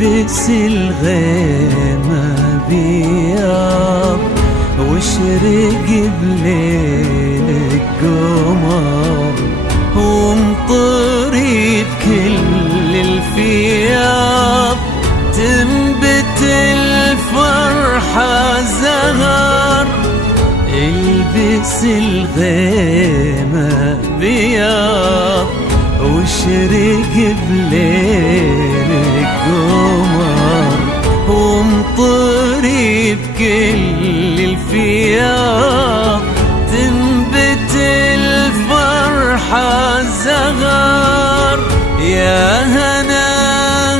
البس الغيمة بياض واشرق بليلك قمر وامطري بكل الفياض تنبت الفرحة زهر. البس الغيمة بياض واشرق بليلك قمر وامطري بكل الفياض تنبت الفرحة زهر. يا هنا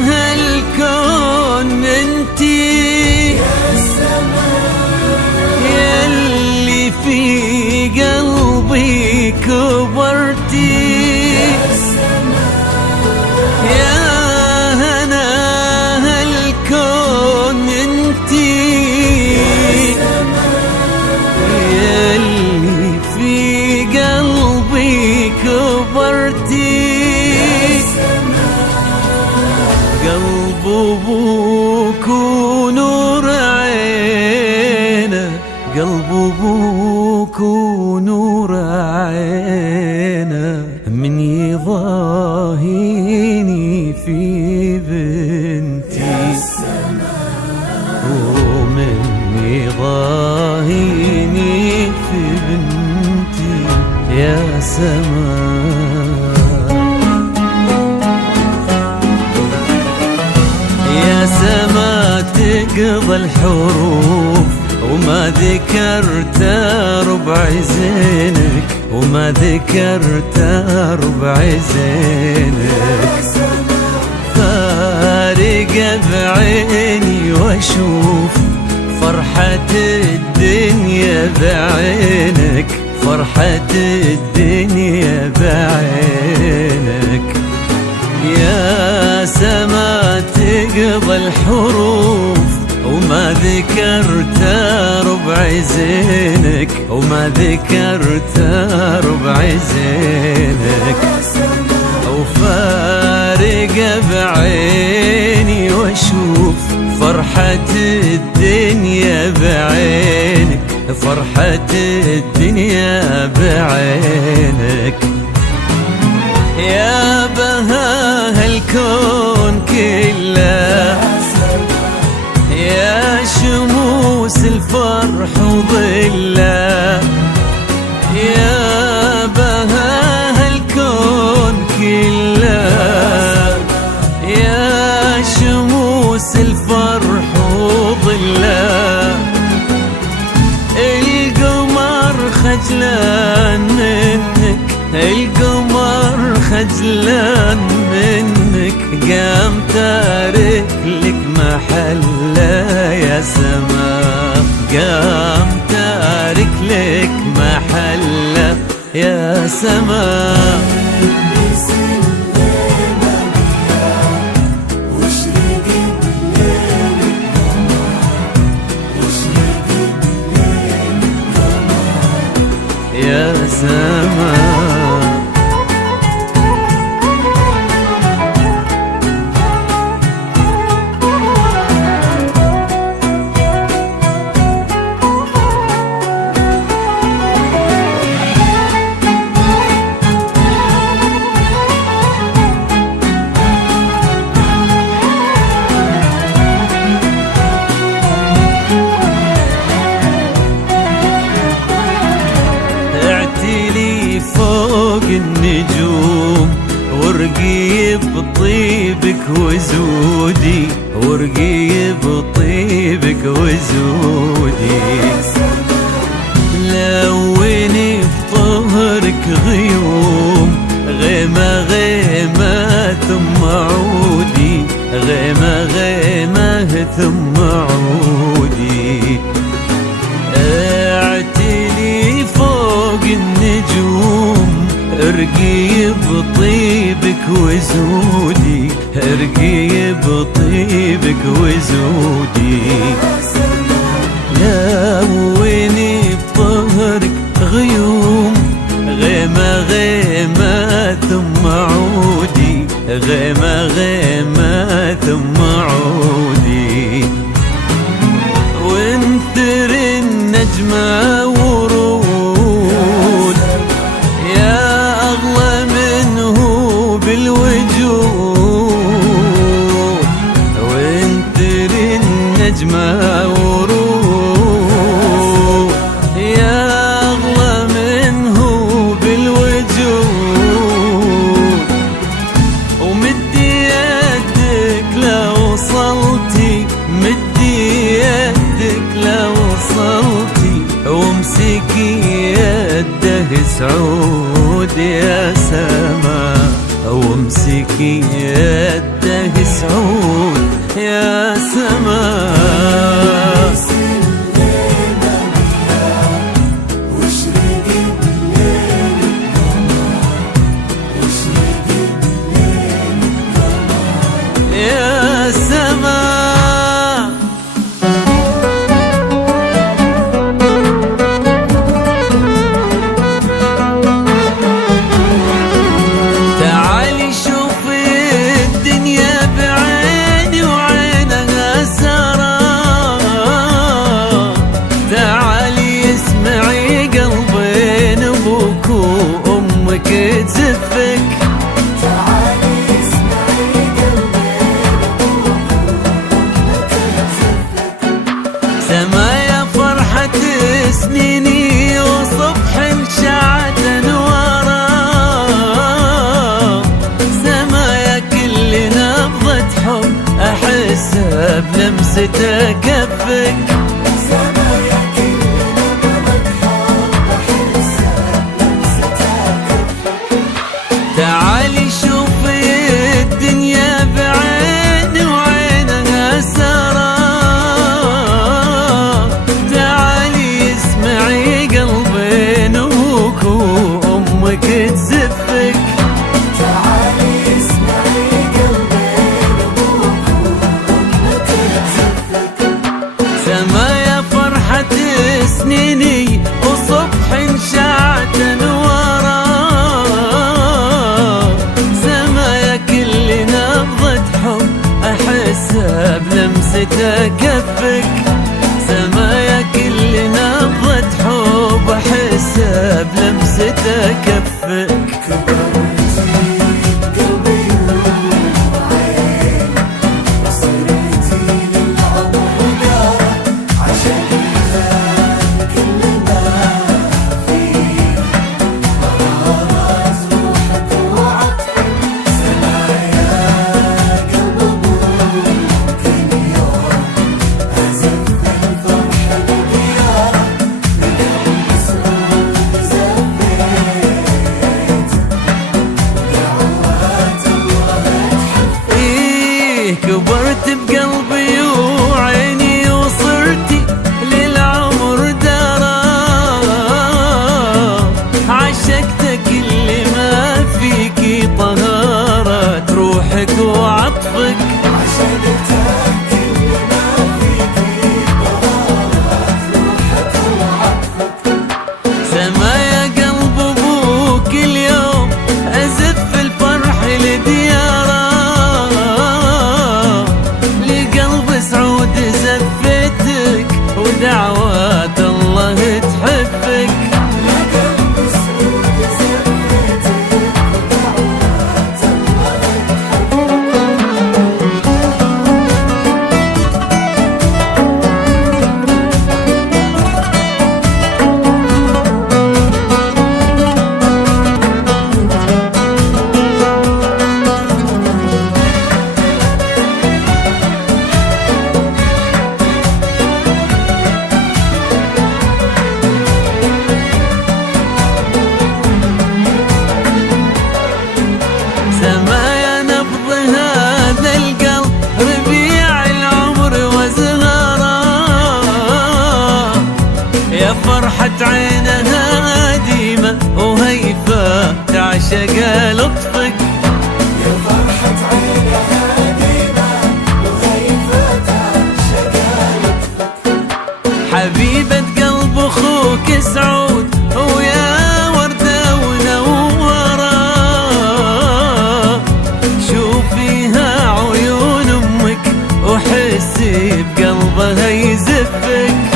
هالكون انتي ياللي في قلبي كبرتي. يا هنا هالكون انتي ياللي في قلبي كبرتي. قلب ابوك ونور عينه قلب ابوك ونور عينه من يضاهيني في بنتي ومن يضاهيني في بنتي يا سماء. يا سما تقضى الحروف وما ذكرت ربع زينك وما ذكرت ربع زينك. فارقة بعيني واشوف فرحة الدنيا بعينك فرحة الدنيا بعينك. يا سما تقضى الحروف وما ذكرت ربع زينك وما ذكرت ربع زينك. وفارقة بعيني واشوف فرحة الدنيا بعينك فرحة الدنيا بعينك. يا بها الكون كله يا شموس الفرح وظله. يا بها الكون كله يا شموس الفرح وظله. القمر خجلان منك القمر خجلان منك قام تارك لك محله يا سما قام تارك لك محله يا سما. يا سما فوق النجوم ورقي بطيبك وزودي ورقي بطيبك وزودي. لوني بطهرك غيوم غيمة غيمة ثم عودي غيمة غيمة ثم عودي. اعتلي فوق النجوم ارقي بطيبك وزودي ارقي بطيبك وزودي. لوني بطهرك غيوم غيمة غيمة ثم عودي غيمة غيمة ثم عودي. النجمة ورود، يا أغلى منه بالوجود، وانت النجمة ورود، يا أغلى منه بالوجود. ومدي يدك لو وصلتي، مدي يدك لو وصلتي، وامسكي يده سعود يا سما، وامسكي يده سعود يا سما. يا سما تعالي شوفي الدنيا بعيني وعينها سارة، تعالي اسمعي قلبين ابوك وامك تزفك، سما يا فرحة سنيني وصبح شعت انواره، سما يا كل نبضة حب احسها بلمسة كفك، سما يا كل نبضة حب احسها بلمسة كفك. تعالي شوفي الدنيا بعيني وعينها سارة، وامك تزفك، تعالي اسمعي قلبين ابوك وامك تزفك، سما يا فرحة سنيني وصبح شعت انواره، سما يا كل نبضة حب احسها بلمسة كفك، سما يا كل نبضة حب احسها بلمسة كفك. كبرت بقلبي وعيني وصرتي للعمر دارا، عشقتك اللي ما فيكي طهارة روحك وعطفك، عشقتك اللي ما فيكي طهارة روحك وعطفك. سما يا قلب ابوك اليوم ازف الفرح لدياره، زفتك ودعوات الله تحبك، يا قلب سعود زفتك ودعوات الله يا فرحة عينها ديمة وهيفة تعشق لطفك، يا فرحة عينها ديمة وهيفة تعشق لطفك، حبيبة قلب اخوك سعود ويا وردة ونورة، شوفيها عيون امك وحسي بقلبها يزفك.